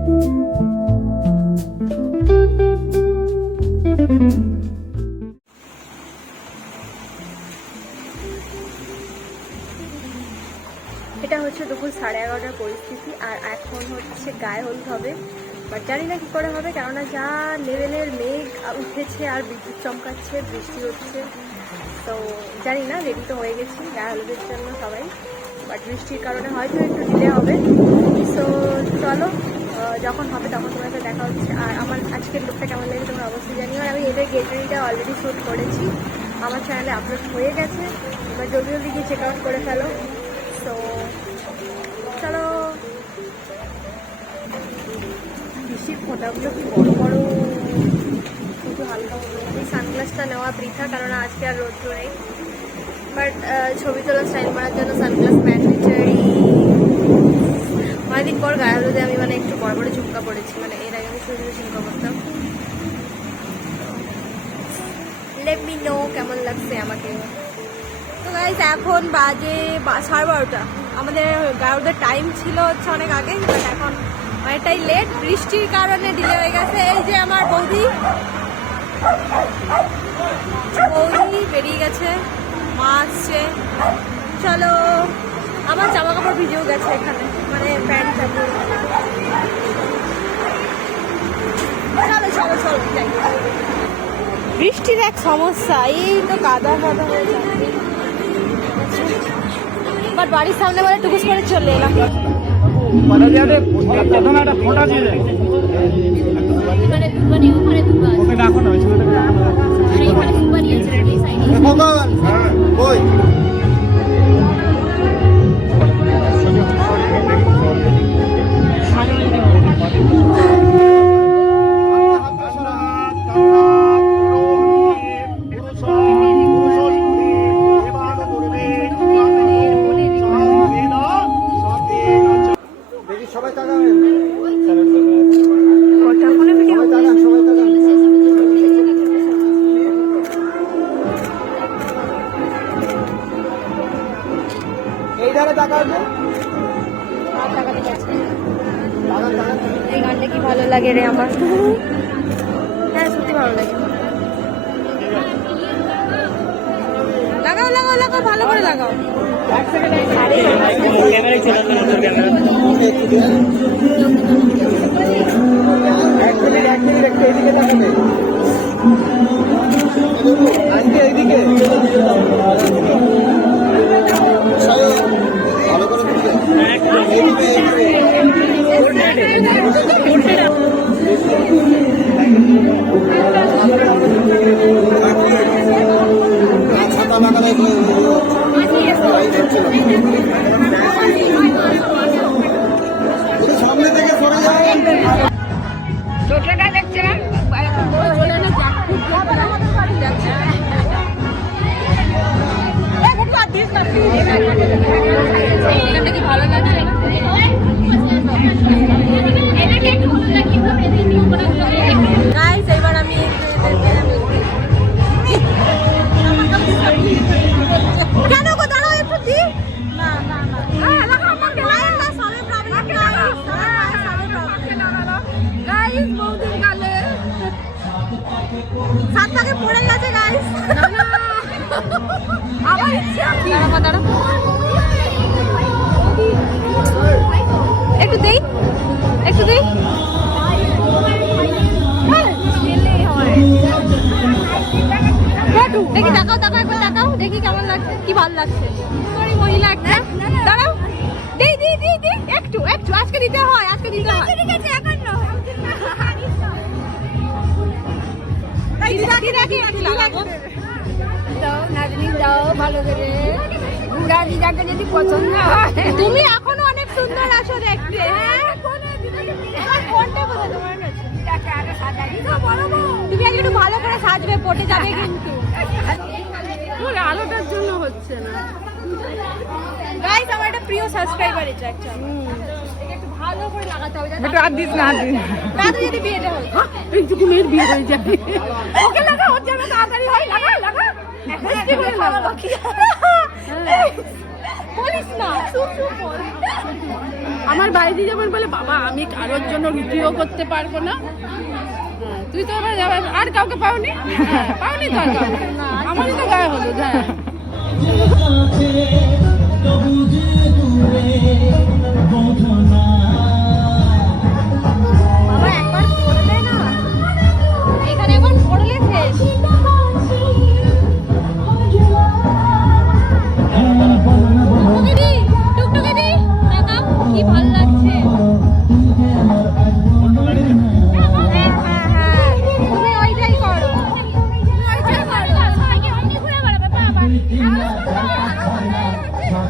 এটা হচ্ছে দুপুর সাড়ে এগারোটার পরিস্থিতি, আর এখন হচ্ছে গায়ে হলুদ হবে। বাট জানি না কি করে হবে, কেননা যা লেভেলের মেঘ উঠেছে আর বিদ্যুৎ চমকাচ্ছে, বৃষ্টি হচ্ছে, তো জানি না রেডি তো হয়ে গেছি গায়ে হলুদের জন্য সবাই। বাট বৃষ্টির কারণে হয়তো একটু ডিলে হবে। তো চলো যখন হবে তখন তোমার সাথে দেখা হচ্ছে। আর আমার আজকের লুকটা কেমন লাগে তোমরা অবশ্যই জানি আর আমি এদের গেট রেডিটা অলরেডি শ্যুট করেছি। আমার চ্যানেলে আপলোড হয়ে গেছে। এবার জলদি জলদি গিয়ে চেক আউট করে ফেলো। তো চলো। বৃষ্টির ফোঁটাগুলো কি বড় বড়? শুধু হালকা এই সানগ্লাসটা নেওয়া বৃথা কারণ আজকে আর রোদ্র নেই। বাট ছবি তোলা স্টাইল মারার জন্য সানগ্লাস ম্যান্ডেটারি অনেকদিন পর গায়ে হলুদে আমি মানে একটু বড় বড় ঝুমকা পড়েছি মানে এর আগে আমি শুধু ঝুমকা পড়তাম। লেট নো কেমন লাগছে আমাকে। তো গাইস এখন বাজে সাড়ে বারোটা। আমাদের গাড়ির টাইম ছিল হচ্ছে অনেক আগে বাট এখন অনেকটাই লেট বৃষ্টির কারণে ডিলে হয়ে গেছে। এই যে আমার বৌদি। বৌদি বেরিয়ে গেছে। মা আসছে। চলো। আমার জামা কাপড় ভিজেও গেছে এখানে মানে প্যান্ট চলো চলো চলো বৃষ্টির এক সমস্যা এই তো কাদা কাদা হয়ে বাট বাড়ির সামনে বলে টুকুস করে চলে এলাম। প্রথমে একটা তো তাকান তাকান এই গানটা কি ভালো লাগে রে আমার? হ্যাঁ সত্যি ভালো লাগে। লাগাও লাগাও লাগাও ভালো করে লাগাও। এক মিনিট এক মিনিট একটু এইদিকে তাকাবে একটু দেই? দেখি তাকাও তাকাও একবার তাকাও। দেখি কেমন লাগছে কি ভালো লাগছে। তোরই মহিলা একটা। দাঁড়াও। দিই দিই দিই দিই। একটু একটু। আজকে দিতে হয় আজকে দিতে হয়। ঠিক আছে এখন দিদাকে একটু লাগাবো। দাও নাতনি দাও ভালো করে। বুড়া দিদাকে যদি পছন্দ হয়। তুমি এখনও অনেক সুন্দর আছো দেখতে হ্যাঁ? তুমি আগে একটু ভালো করে সাজবে পটে যাবে কিন্তু আলোটার জন্য হচ্ছে না। গাইস আমার একটা প্রিয় সাবস্ক্রাইবার এটা একটা ভালো করে লাগাতে হবে যাতে আর দিস না আর দিস যদি বিয়েটা হয়। এইটুকু মেয়ের বিয়ে হয়ে যাবে। ওকে লাগা ওর জন্য তাড়াতাড়ি হয় লাগা লাগা বৃষ্টি করে আমার বাড়িতে যেমন বলে বাবা আমি কারোর জন্য রুটিও করতে পারব না। হ্যাঁ, তুই তো এবার আর কাউকে পাওনি? হ্যাঁ, পাওনি তো আর আমারই তো গায়ে হলো হ্যাঁ।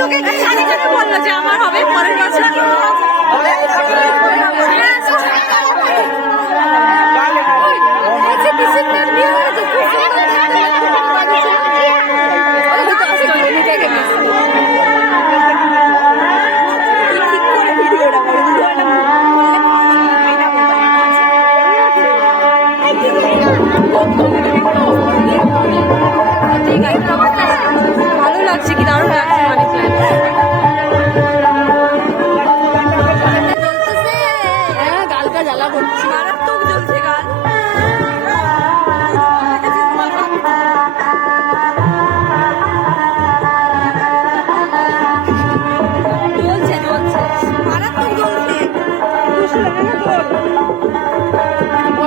তোকে বলল যে আমার হবে পরের বছর।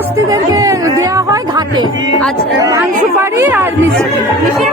গৃহস্থীদেরকে দেওয়া হয় ঘাটে। আচ্ছা সুপারি আর মিষ্টি। মিষ্টি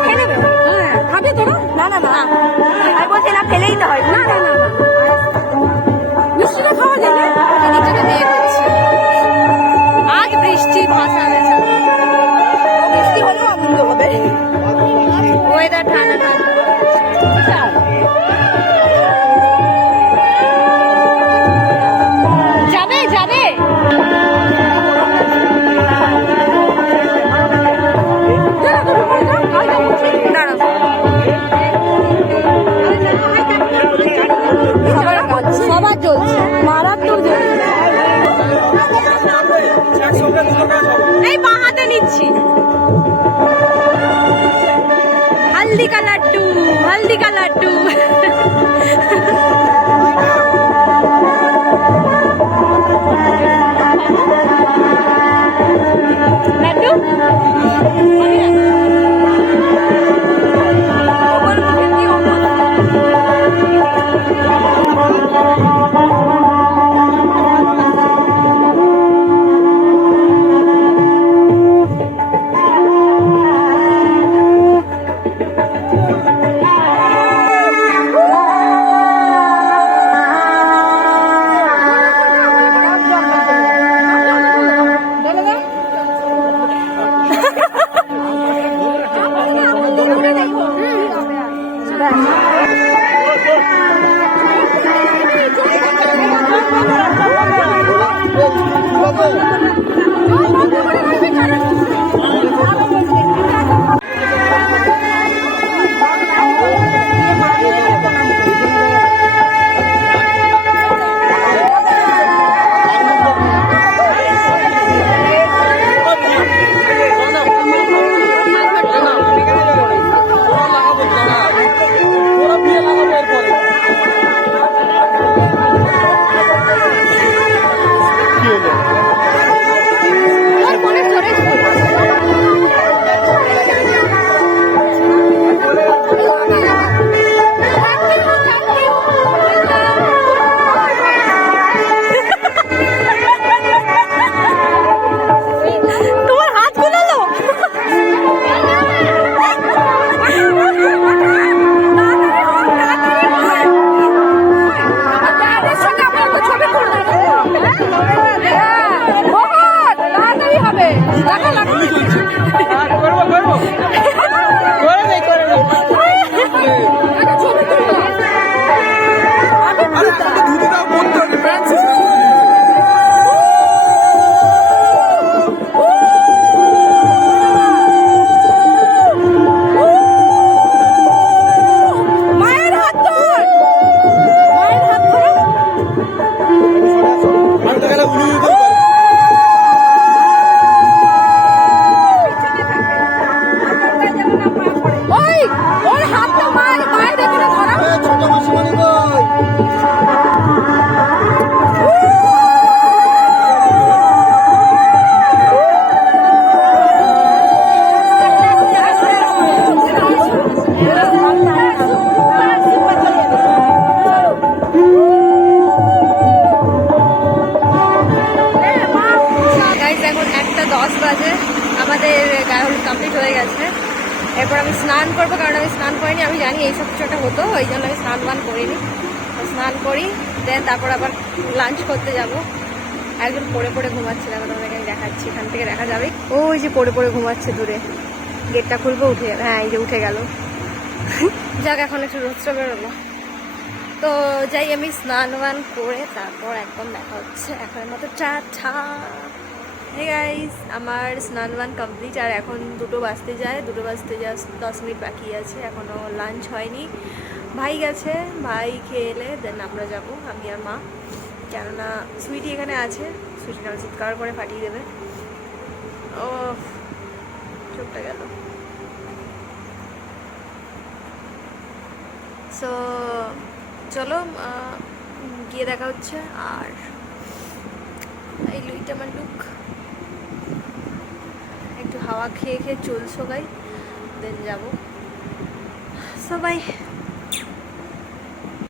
Thank you. লাগাবো আমি স্নান করব, কারণ আমি স্নান করিনি, আমি জানি এইসব কিছু একটা হতো, ওই জন্য আমি স্নান বান করিনি। স্নান করি দেন তারপর আবার লাঞ্চ করতে যাব। একজন পড়ে পড়ে ঘুমাচ্ছে, দেখো তোমাদেরকে আমি দেখাচ্ছি, এখান থেকে দেখা যাবে। ওই যে পড়ে পড়ে ঘুমাচ্ছে দূরে। গেটটা খুলবো, উঠে যাবে হ্যাঁ এই যে উঠে গেল। যাক, এখন একটু রোস্ট বেরোলো। তো যাই, আমি স্নান বান করে তারপর একদম দেখা হচ্ছে। এখন মতো চা ছা গাইস আমার স্নান বান কমপ্লিট আর এখন দুটো বাজতে যায়, দুটো বাজতে জাস্ট দশ মিনিট বাকি আছে এখনও লাঞ্চ হয়নি। ভাই গেছে, ভাই খেয়ে এলে দেন আমরা যাব, আমি আর মা। কেননা সুইটি এখানে আছে সুইটি না চিৎকার করে ফাটিয়ে দেবে। ও চোখটা গেল। সো চলো গিয়ে দেখা হচ্ছে, আর এই লুইটা আমার লুক হাওয়া খেয়ে খেয়ে চলছো গাই দেন যাব। সবাই